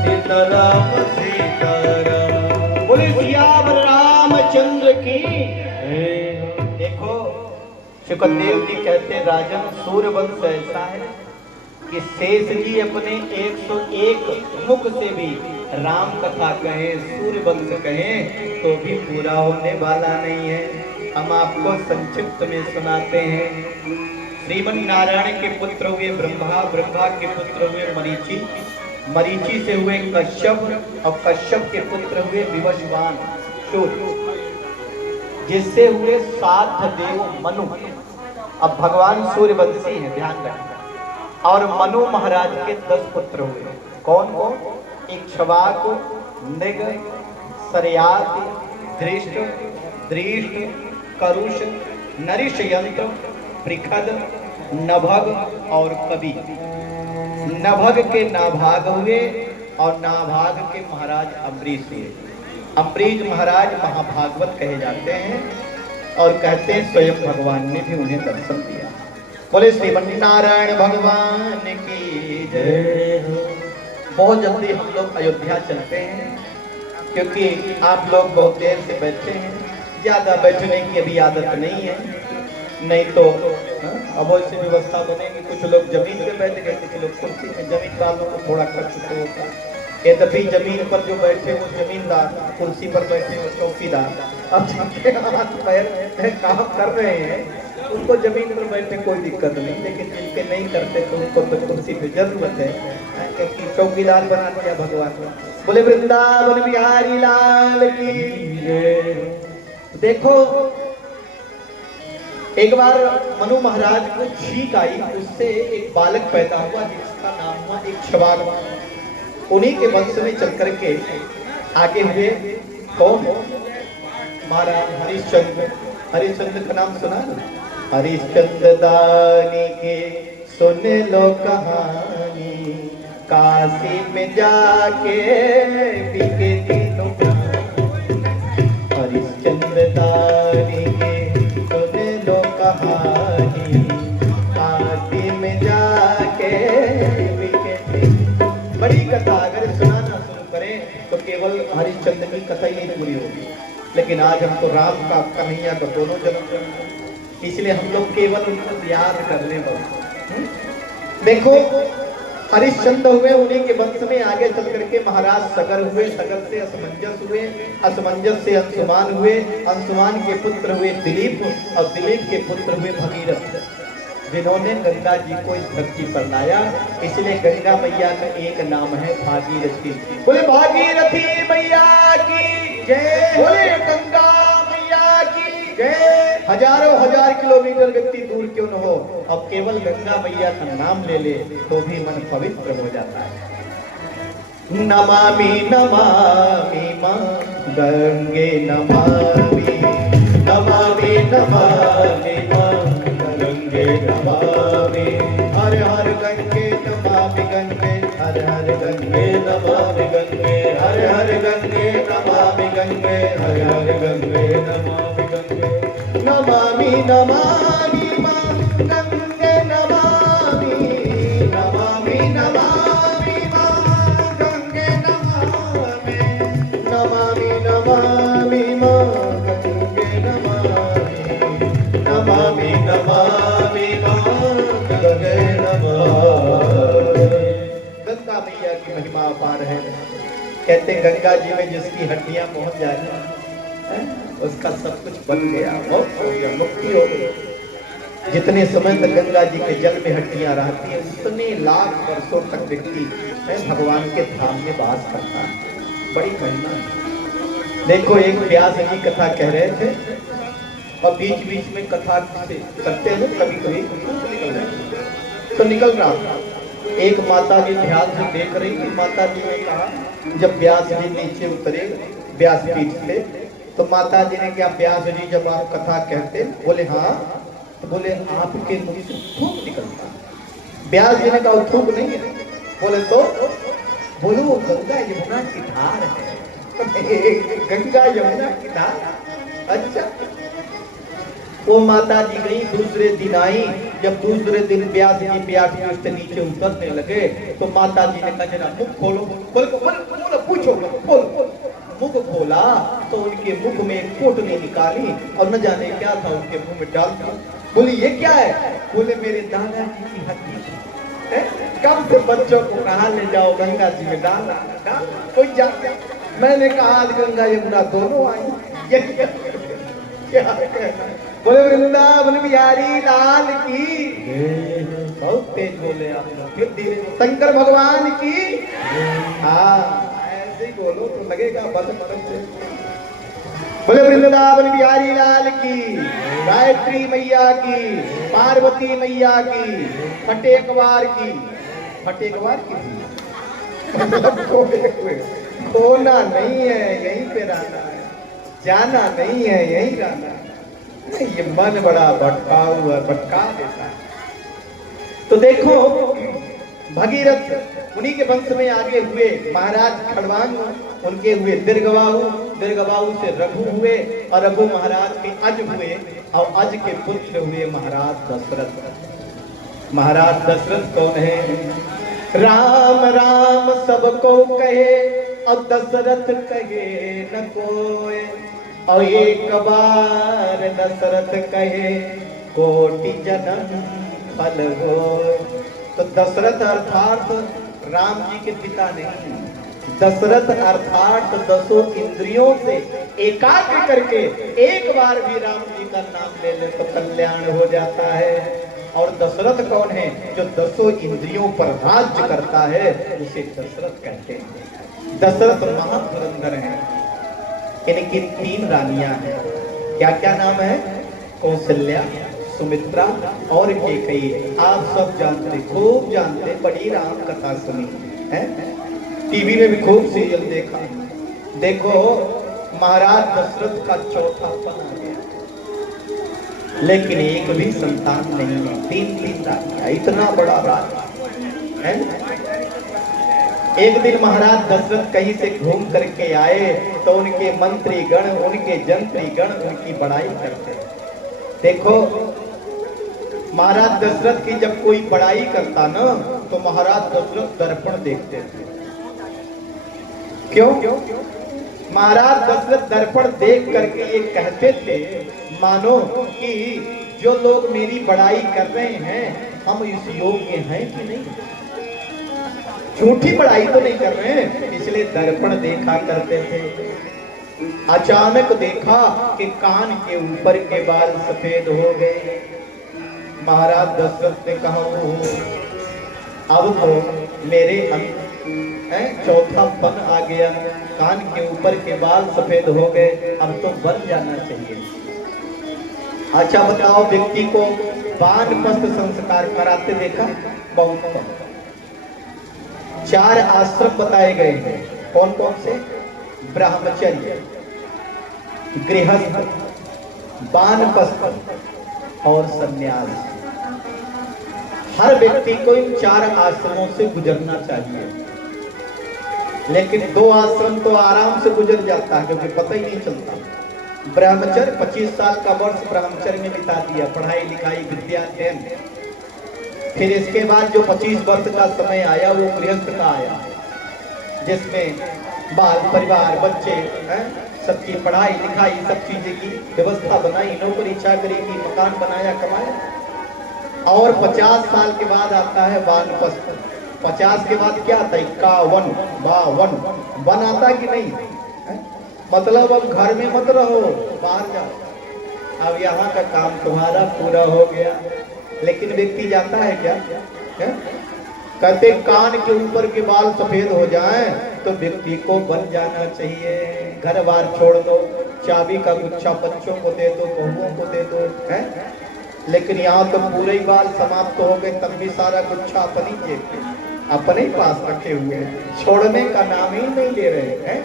सीताराम सीताराम। बोले सियावर रामचंद्र की। देखो सुखदेव जी कहते राजन सूर्यवंश ऐसा है कि शेष जी अपने 101 मुख से भी राम कथा कहें, सूर्यवंश कहें तो भी पूरा होने वाला नहीं है। हम आपको संक्षिप्त में सुनाते हैं। श्रीमन नारायण के पुत्र हुए ब्रह्मा, ब्रह्मा के पुत्र हुए मरीचि, मरीचि से हुए कश्यप और कश्यप के पुत्र हुए विवस्वान सूर्य, जिससे हुए 7 देव मनु। अब भगवान सूर्यवंशी हैं, ध्यान रखना। और मनु महाराज के 10 पुत्र हुए। कौन कौन? इक्ष्वाक, नृग, सरयात, धृष्ट, दृष्ट, करुष, नरिशयंत्र, पृखद, नभग और कवि। नभग के नाभाग हुए और नाभाग के महाराज अम्बरीश हुए। अम्बरीश महाराज महाभागवत कहे जाते हैं और कहते हैं स्वयं भगवान ने भी उन्हें दर्शन दिया। बोले श्रीमन्नारायण भगवान की जय। बहुत जल्दी हम लोग अयोध्या चलते हैं क्योंकि आप लोग बहुत देर से बैठे हैं। ज्यादा बैठने की अभी आदत नहीं है, नहीं तो अब ऐसी व्यवस्था बनेगी। कुछ लोग जमीन पे बैठ गए, कुछ लोग कुर्सी में। जमीन वालों को थोड़ा कष्ट तो होता है। यद्यपि जमीन पर जो बैठे वो जमींदार, कुर्सी पर बैठे वो चौकीदार। अब जिनके हाथ पैर काम कर रहे हैं उनको जमीन पर बैठे कोई दिक्कत नहीं, लेकिन जिनके नहीं करते तो उनको तो कुर्सी पे जरूरत है, क्योंकि चौकीदार बना दिया भगवान ने। बोले वृंदावन बिहारी लाल की। देखो एक बार मनु महाराज को छींक आई, उससे एक बालक पैदा हुआ जिसका नाम हुआ इक्ष्वाक। उन्हीं के वंश में चल करके आगे हुए कौन? महाराज हरिश्चंद्र। हरिश्चंद्र का नाम सुना ना? हरिश्चंद्र दानी के सुन लो कहानी, काशी में जाके बिके तीनों प्राणी। हरिश्चंद्र दानी के सुन लो कहानी, काशी में जाके बिके तीनों। बड़ी कथा अगर सुनाना शुरू करें तो केवल हरिश्चंद्र की कथा ही नहीं पूरी होगी, लेकिन आज हम तो राम का कन्हैया का दोनों जन्म लेंगे, इसलिए हम लोग केवल उनको याद करने वाले। देखो हरिश्चंद्र हुए, उन्हीं के वंश में आगे चल करके महाराज सगर हुए, सगर से असमंजस हुए, असमंजस से अंशुमान हुए, अंशुमान के पुत्र हुए दिलीप और दिलीप के पुत्र हुए भगीरथ, जिन्होंने गंगा जी को इस धरती पर लाया। इसलिए गंगा मैया का एक नाम है भागीरथी। बोले भागीरथी मैया की जय। बोले गंगा मैया की जय। हजारों हजार किलोमीटर व्यक्ति दूर क्यों न हो, अब केवल गंगा मैया का नाम ले ले तो भी मन पवित्र हो जाता है। नमामि नमामि मां गंगे नमामि, नमामि नमामि मां गंगे नमामि। हर हर गंगे नमामि गंगे, हर हर गंगे नमामि गंगे, हर हर गंगे नमामि गंगे, हर हर गंगे नमामि गंगे। नमामि नमामि मां गंगे नमामि, नमामि नमामि मां गंगे नमामि, नमामि नमामि मां गंगे नमामि, नमामि नमामि मां गंगे नमामि। गंगा मैया की महिमा अपार है। कहते गंगा जी में जिसकी हड्डियां पहुंच जाए उसका सब कुछ बन गया, मौत हो गया, मुक्ति हो गई। जितने समय तक गंगा जी के जल में हड्डियां रहती हैं उतने लाख वर्षों तक व्यक्ति भगवान के धाम में वास करता है। बड़ी महिमा है। देखो एक व्यास जी कथा कह रहे थे और बीच बीच में कथा करते हैं, कभी कभी तो निकल रहा था। एक माता जी ध्यान से देख रही थी। माता जी ने कहा, जब व्यास जी नीचे उतरे व्यासपीठ से तो माता जी ने क्या, व्यास जी जब आप कथा कहते? बोले हाँ। तो बोले आपके मुख से थूक निकलता। व्यास जी ने कहा थूक नहीं है। बोले तो? बोलो वो गंगा यमुना की धार है। गंगा यमुना की धार? अच्छा। वो माता जी गई, दूसरे दिन आई। जब दूसरे दिन व्यास जी प्यास से नीचे उतरने लगे तो माता जी ने कहा जरा मुख खोलो, खोलो, पूछो, खोल। मुख खोला तो उनके मुख में एक कोटनी निकाली और न जाने क्या था उनके मुंह में डाल दिया। बोली ये क्या है? बोले मेरे दादाजी की हड्डी। कब से बच्चों को कहा ले जाओ गंगा जी में डाल कोई जा। मैंने कहा आज गंगा यमुना दोनों आई। ये क्या कहना? बोले वृंदावन बिहारी लाल की। बहुत तेज बोले आप लोग। फिर धीरे शंकर भगवान की। हाँ ऐसे ही बोलो तो लगेगा बस से। बोले वृंदावन बिहारी लाल की, गायत्री मैया की, पार्वती मैया की, फटेकवार की। फटेकवार की खोना नहीं है, यहीं पे रहना है, जाना नहीं है, यहीं रहना है। ये मन बड़ा भटका हुआ, भटका देता है। तो देखो भगीरथ उन्हीं के वंश में आगे हुए महाराज खड़वांग, उनके हुए दीर्घबाहु, दीर्घबाहु से रघु हुए और रघु महाराज के अज हुए और अज के पुत्र हुए महाराज दशरथ। महाराज दशरथ कौन है? राम राम सबको कहे और दशरथ कहे न कोई, और एक बार दशरथ कहे कोटि जन्म फल हो। तो दशरथ अर्थात राम जी के पिता नहीं, दशरथ अर्थात 10 इंद्रियों से एकाग्र करके एक बार भी राम जी का नाम ले ले तो कल्याण हो जाता है। और दशरथ कौन है? जो 10 इंद्रियों पर राज्य करता है उसे दशरथ कहते हैं। दशरथ महाधुरंधर है। इनकी 3 रानियां हैं। क्या क्या नाम है? कौशल्या, सुमित्रा और कैकेयी। आप सब जानते, खूब जानते, बड़ी राम कथा सुनी है, टीवी में भी खूब सीरियल देखा। देखो महाराज दशरथ का चौथा पन आ गया, लेकिन एक भी संतान नहीं है। 3 रानियां, इतना बड़ा राज है। एक दिन महाराज दशरथ कहीं से घूम करके आए तो उनके मंत्री गण, उनके जंत्री गण उनकी बड़ाई करते। देखो महाराज दशरथ की जब कोई बड़ाई करता ना तो महाराज दशरथ दर्पण देखते थे। क्यों? महाराज दशरथ दर्पण देख करके ये कहते थे मानो कि जो लोग मेरी बड़ाई कर रहे हैं हम इस योग्य हैं कि नहीं। झूठी बड़ाई तो नहीं कर रहे हैं, इसलिए दर्पण देखा करते थे। अचानक देखा कि कान के ऊपर के बाल सफेद हो गए। महाराज दशरथ ने कहा अब तो मेरे चौथा पन आ गया, कान के ऊपर के बाल सफेद हो गए, अब तो बन जाना चाहिए। अच्छा बताओ, व्यक्ति को वानप्रस्थ संस्कार कराते देखा? बहुत कम। 4 आश्रम बताए गए हैं। कौन कौन से? ब्रह्मचर्य, गृहस्थ, वानप्रस्थ और सन्यास। हर व्यक्ति को इन 4 आश्रमों से गुजरना चाहिए। लेकिन 2 आश्रम तो आराम से गुजर जाता है क्योंकि पता ही नहीं चलता। ब्रह्मचर्य 25 साल का वर्ष ब्रह्मचर्य में बिता दिया, पढ़ाई लिखाई विद्या अध्ययन। फिर इसके बाद जो 25 वर्ष का समय आया वो गृहस्थ का आया, जिसमें बाल परिवार बच्चे सबकी पढ़ाई लिखाई सब चीजें की व्यवस्था बनाई, नौकरी चाकरी की, मकान बनाया, कमाया। और 50 साल के बाद आता है वानप्रस्थ। 50 के बाद क्या आता है? 51, 52 वन आता कि नहीं? मतलब अब घर में मत रहो, बाहर जाओ, अब यहाँ का काम तुम्हारा पूरा हो गया। लेकिन व्यक्ति जाता है क्या? कहते कान के ऊपर के बाल सफेद हो जाएं तो व्यक्ति को बन जाना चाहिए। घर बार छोड़ दो, चाबी का गुच्छा बच्चों को दे दो, बहुओं को दे दो, है? लेकिन यहाँ तो पूरे ही बाल समाप्त हो गए, तब भी सारा गुच्छा अपनी जेब में अपने पास रखे हुए हैं, छोड़ने का नाम ही नहीं ले रहे हैं।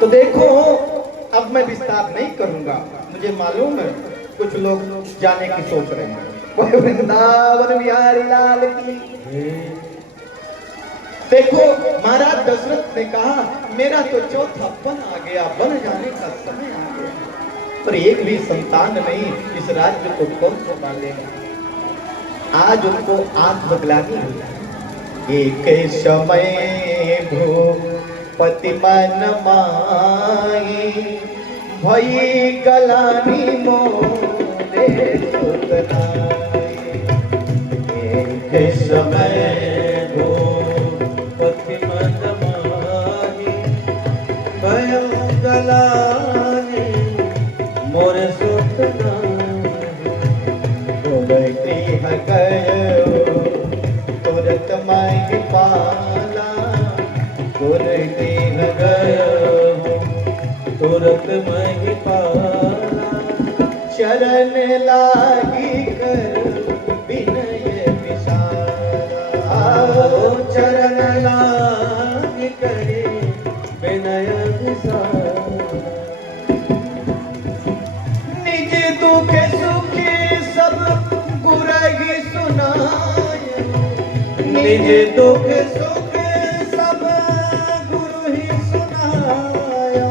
तो देखो अब मैं विस्तार नहीं करूंगा, मुझे मालूम है कुछ लोग जाने की सोच रहे हैं। वृंदावन बिहारी लाल की। देखो महाराज दशरथ ने कहा मेरा तो चौथा पन आ गया, बन जाने का समय आ गया। पर एक भी संतान नहीं, इस राज्य को कौन संभालेगा। आज उनको आग बदलानी हुई। एक समय भूपति मन माई, भई गलानी मोरे सुतनाई। एक समय भूपति मन माही, भई गलानी मोरे सुतनाई। गृह गयो तुरत माई पाला, गृह गयो तुरत मही पाला। चरण लागी कर विनय विशाला। चरण लागी करे विनय विशाला। निज दुख सुखी सब गुरहि सुनाय। निज दुख सुख सब गुरु ही सुनाया।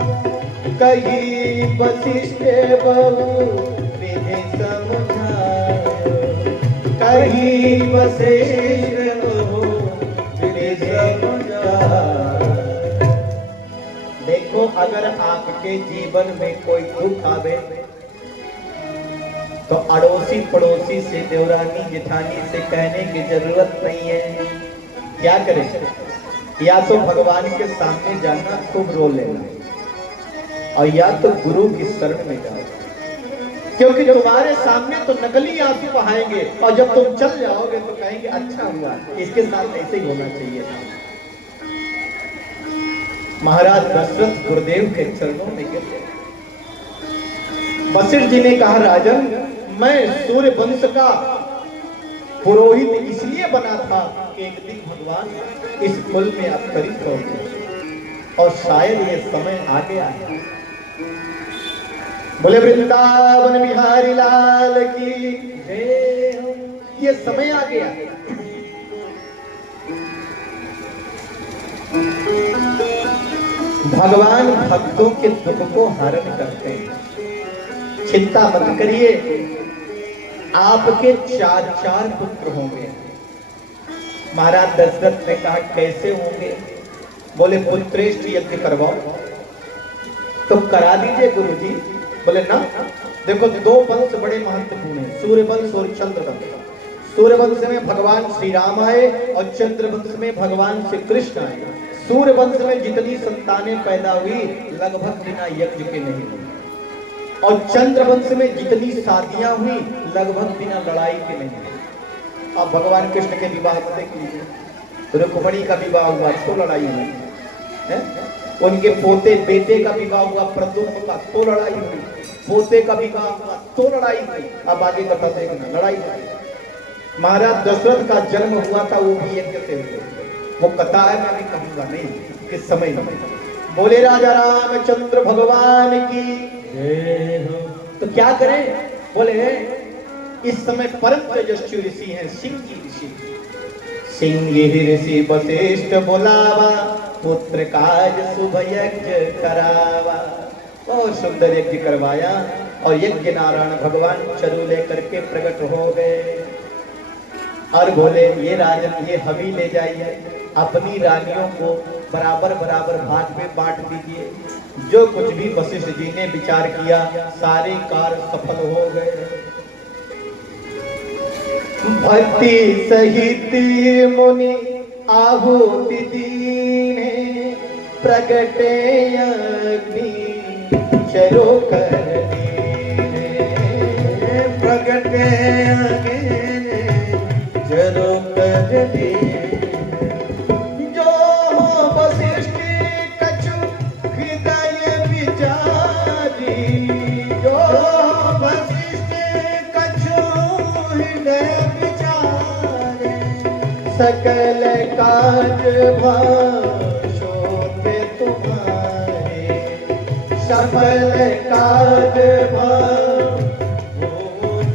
कही वशिष्ठ बहु विधि समझाय। कही वशिष्ठ बहु विधि समझाय। देखो, अगर आपके जीवन में कोई दुख आवे तो अड़ोसी पड़ोसी से, देवरानी जेठानी से कहने की जरूरत नहीं है। क्या करें? या तो भगवान के सामने जाना, खूब रो लेना, और या तो गुरु की शरण में जाओ, क्योंकि तुम्हारे सामने तो नकली आंसू बहाएंगे, और जब तुम चल जाओगे तो कहेंगे अच्छा हुआ, इसके साथ ऐसे ही होना चाहिए। महाराज दशरथ गुरुदेव के चरणों में गिर गए। वशिष्ठ जी ने कहा, राजन, मैं सूर्य वंश का पुरोहित इसलिए बना था कि एक दिन भगवान इस कुल में अवतरित होंगे, और शायद ये समय आ गया है। बोले वृंदावन बिहारी लाल की जय हो। ये समय आ गया। भगवान भक्तों के दुख को हरण करते हैं। चिंता मत करिए, आपके 4 पुत्र होंगे। महाराज दशरथ ने कहा, कैसे होंगे? बोले पुत्रेष्ठ यज्ञ करवाओ। तो करा दीजिए गुरुजी। बोले ना, देखो 2 वंश बड़े महत्वपूर्ण हैं, सूर्य वंश और चंद्र वंश। सूर्य वंश में भगवान श्री राम आए और चंद्र वंश में भगवान श्री कृष्ण आए। सूर्य वंश में जितनी संतानें पैदा हुई लगभग बिना यज्ञ के नहीं हुई, और चंद्र वंश में जितनी शादियां हुई लगभग बिना लड़ाई के नहीं हुई। अब भगवान कृष्ण के विवाह में देख लीजिए, रुक्मिणी का विवाह हुआ तो लड़ाई हुई है, उनके पोते बेटे का विवाह हुआ प्रद्युम्न का तो लड़ाई हुई, पोते का विवाह हुआ तो लड़ाई हुई। अब आगे कथा देखना, लड़ाई हुई। महाराज दशरथ का जन्म हुआ था, वो भी यज्ञ से हुआ। वो कथा है, मैं अभी कहूंगा नहीं किस समय। बोले राजा रामचंद्र भगवान की जय हो। तो क्या करें? बोले इस समय परम तेजस्वी ऋषि हैं सिंह ऋषि। सिंह ऋषि वशिष्ठ बोलावा, पुत्र काज शुभ यज्ञ करावा। बहुत सुंदर यज्ञ करवाया, और यज्ञ नारायण भगवान चरु लेकर के प्रकट हो गए, और बोले ये राजन, ये हवी ले जाइए, अपनी रानियों को बराबर बराबर भाग में बांट दीजिए। जो कुछ भी वशिष्ठ जी ने विचार किया, सारे कार्य सफल हो गए। भक्ति सहित मुनि आहुति दीने, प्रगटे अग्नि चरो कर दीने। प्रगटे अग्नि चरो कर दीने। जो वशिष्ठ कछु हृदय विचारी, जो वशिष्ठ कछु हृदय विचारे। सकल काज शोभे तुम्हारे, सफल काज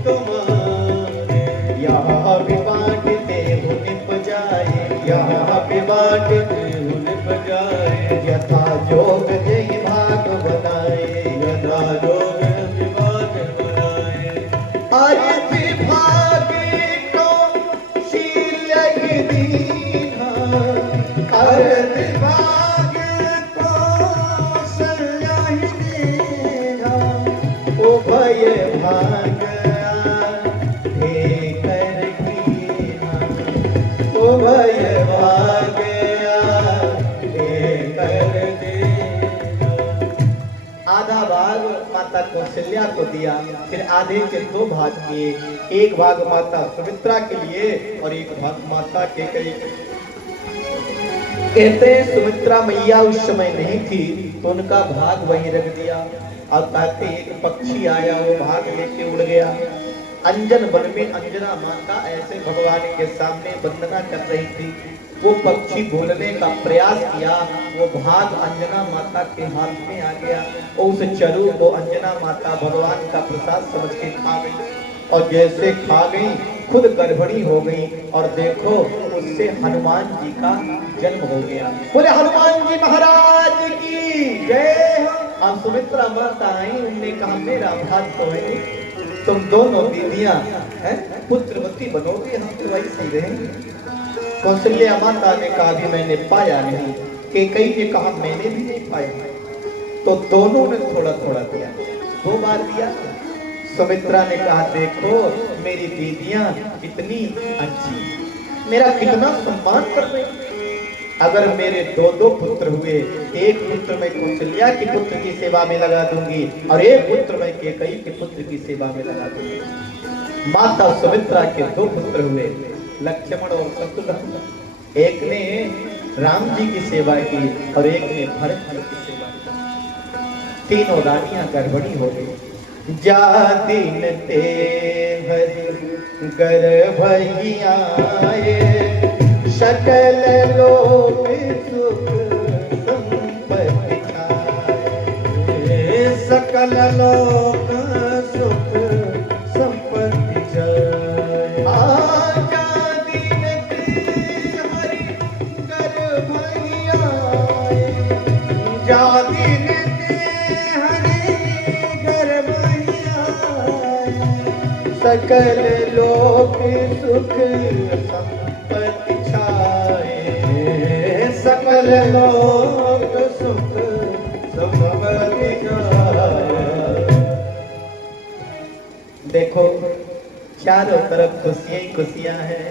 तुम्हारे। यहाँ भी बांटते हो निप जाए, यहाँ भी बांटते हो निप जाए। यथा जोग जय भाग बनाए, यथा जोग कौशल्या को दिया, फिर आधे के 2 भाग किए, एक भाग माता सुमित्रा के लिए और एक भाग माता केकई। कहते हैं सुमित्रा मैया उस समय नहीं थी तो उनका भाग वहीं रख दिया, और कहते एक पक्षी आया, वो भाग लेके उड़ गया। अंजन वन में अंजना माता ऐसे भगवान के सामने वंदना कर रही थी, वो पक्षी भूलने का प्रयास किया, वो भाग अंजना माता के हाथ में आ गया, और उस चरु को अंजना माता भगवान का प्रसाद समझ के खा गई, और जैसे खा गई खुद गर्भणी हो गई, और देखो उससे हनुमान जी का जन्म हो गया। बोले हनुमान जी महाराज की जय हो। अब सुमित्रा माता आई, उन्होंने कहा मेरा भाग तो है, तुम दोनों दीदियां पुत्रवती बनोगे, हम तो वैसे ही रहेंगे। कौशल्या माता ने कहा भी मैंने पाया नहीं, केकई ने कहा मैंने भी नहीं पाया, तो दोनों ने थोड़ा थोड़ा दिया, 2 बार दिया। सुमित्रा ने कहा देखो मेरी दीदियां कितनी अच्छी, मेरा कितना सम्मान कर रही, अगर मेरे 2 पुत्र हुए, एक पुत्र मैं कौशल्या के पुत्र की सेवा में लगा दूंगी और एक पुत्र मैं केकई के पुत्र की सेवा में लगा दूंगी। माता सुमित्रा के 2 पुत्र हुए, लक्ष्मण और शत्रुघ्न, एक ने राम जी की सेवा की और एक ने भरत जी की सेवा की। तीनों रानियां गर्भणी हो गई। जा दिन ते हरि गर्भइयाए, सकल लोक सुख संपत्ति छाए, सकल लोक सुख संपत्ति छाए। आजा दिन ते हरि गर्भइयाए, जा दिन ते हरि गर्भइयाए, सकल लोक सुख संपत्ति छाए, सकल लोक सुख संपत्ति छाए। देखो चारों तरफ खुशियां ही खुशियां हैं।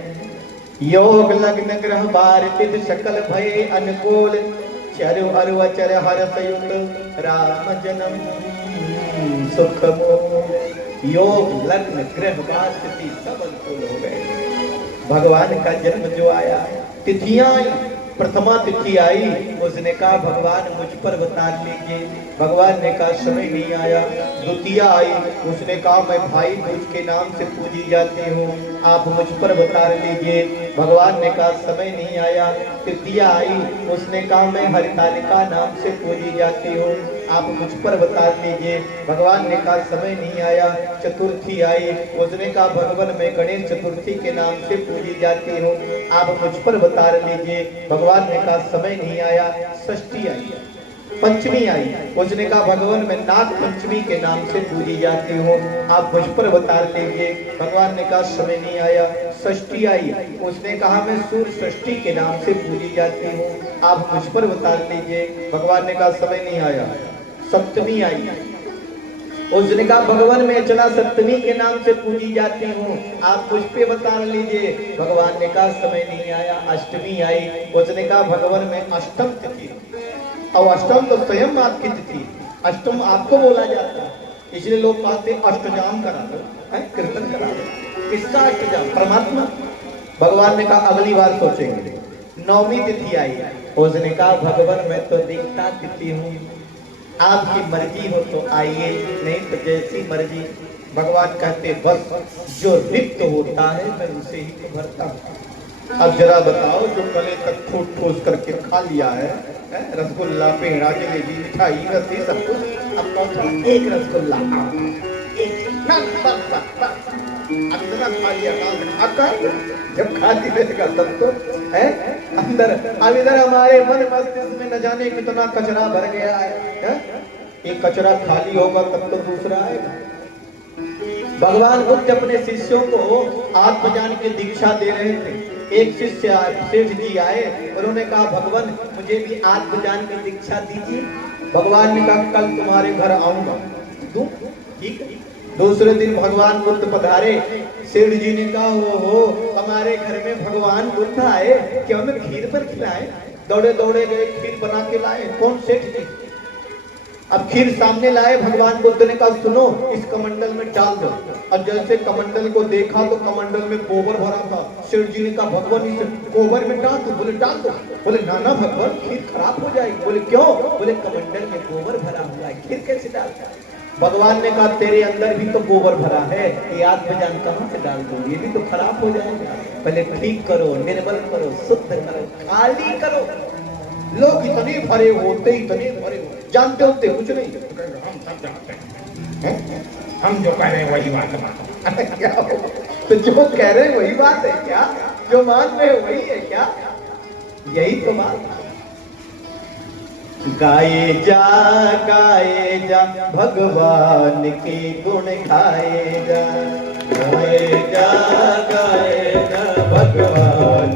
योग लग्न ग्रह बार तिथि सकल भय अनुकूल, चरु अरु अचर हर्ष युक्त राम जन्म सुख मोल। योग लग्न ग्रह बार तिथि सब अनुकूल हो गए। भगवान का जन्म जो आया, तिथियां आई, प्रथमा तिथि आई, उसने कहा भगवान मुझ पर बता लीजिए, भगवान ने कहा समय नहीं आया। द्वितीय आई, उसने कहा मैं भाई दूज के नाम से पूजी जाती हूँ, आप मुझ पर बता लीजिए, भगवान ने कहा समय नहीं आया। तृतीय आई, उसने कहा मैं हरितालिका नाम से पूजी जाती हूँ, आप मुझ पर बता लीजिए, भगवान ने कहा समय नहीं आया। चतुर्थी आई, उसने कहा भगवान मैं गणेश चतुर्थी के नाम से पूजी जाती हूँ, आप मुझ पर बता लीजिए, भगवान ने कहा समय नहीं आया। षष्ठी आई, पंचमी आई, उसने कहा भगवान मैं नाग पंचमी के नाम से पूजी जाती हूँ, आप मुझ पर बता लीजिए, भगवान ने कहा समय नहीं आया। षष्ठी आई, उसने कहा मैं सूर्य षष्ठी के नाम से पूजी जाती हूँ, आप मुझ पर बता लीजिए, भगवान ने कहा समय नहीं आया। सप्तमी आई, उसने कहा भगवान मैं चला सप्तमी के नाम से पूजी जाती हूँ, आप मुझ पे बता लीजिए, भगवान ने कहा समय नहीं आया। अष्टमी आई, उसने कहा भगवान मैं अष्टम तिथि, और अष्टम तो स्वयं आपकी तिथि, अष्टम आपको बोला जाता है, इसलिए लोग कहते हैं अष्टजाम करा दो, कीर्तन करा दो। किसका अष्टजाम? परमात्मा। भगवान ने कहा अगली बार सोचेंगे। नौवीं तिथि आई, उसने कहा भगवान मैं तो दीक्षा तिथि हूँ, आपकी मर्जी हो तो आइए, नहीं तो जैसी मर्जी। भगवान कहते बस जो रिक्त होता है मैं उसे ही तो भरता हूँ। अब जरा बताओ जो गले तक ठूस ठूस करके खा लिया है, रसगुल्ला पेड़ा जलेबी मिठाई रसी सब कुछ, अब तो एक रसगुल्ला अब इतना खा लिया, जब खाती रहेगा तब तो है अंदर। अब इधर हमारे मन मस्तिष्क में न जाने कितना कचरा भर गया है, एक कचरा खाली होगा तब तो दूसरा आएगा। भगवान बुद्ध अपने शिष्यों को आत्मज्ञान की दीक्षा दे रहे थे। एक शिष्य सेठ जी आए, उन्होंने कहा भगवान मुझे भी आत्मज्ञान की दीक्षा दीजिए। भगवान ने कहा कल तुम्हारे घर आऊंगा। ठीक है। दूसरे दिन भगवान बुद्ध पधारे, सेठ जी ने कहा हो हमारे घर में भगवान बुद्ध आए, क्या हमें खीर पर खिलाए? दौड़े दौड़े गए, खीर बना के लाए। कौन? सेठ जी। अब खीर सामने लाए, भगवान बुद्ध ने कहा सुनो इस कमंडल में डाल दो। अब जैसे कमंडल को देखा तो कमंडल में गोबर भरा था। शिव जी ने कहा भगवान इसे गोबर में डाल दो। बोले डाल दो। बोले नाना भगवान खीर खराब हो जाएगी। बोले क्यों? बोले कमंडल में गोबर भरा हुआ है, खीर कैसे डालता? भगवान ने कहा तेरे अंदर भी तो गोबर भरा है, ये आग में जान कहां से डाल दो, ये भी तो खराब हो जाएगा। पहले ठीक करो, निर्मल करो, शुद्ध करो, खाली करो। लोग इतने भरे होते, इतने भरे होते, जानते होते कुछ नहीं। हम सब जानते हैं, हम जो कह रहे हैं वही बात है। क्या हो? तो जो कह रहे हैं वही बात है क्या? जो मान रहे हैं वही है क्या? यही तो बात है। गाए जा भगवान की गुण गाए जा भगवान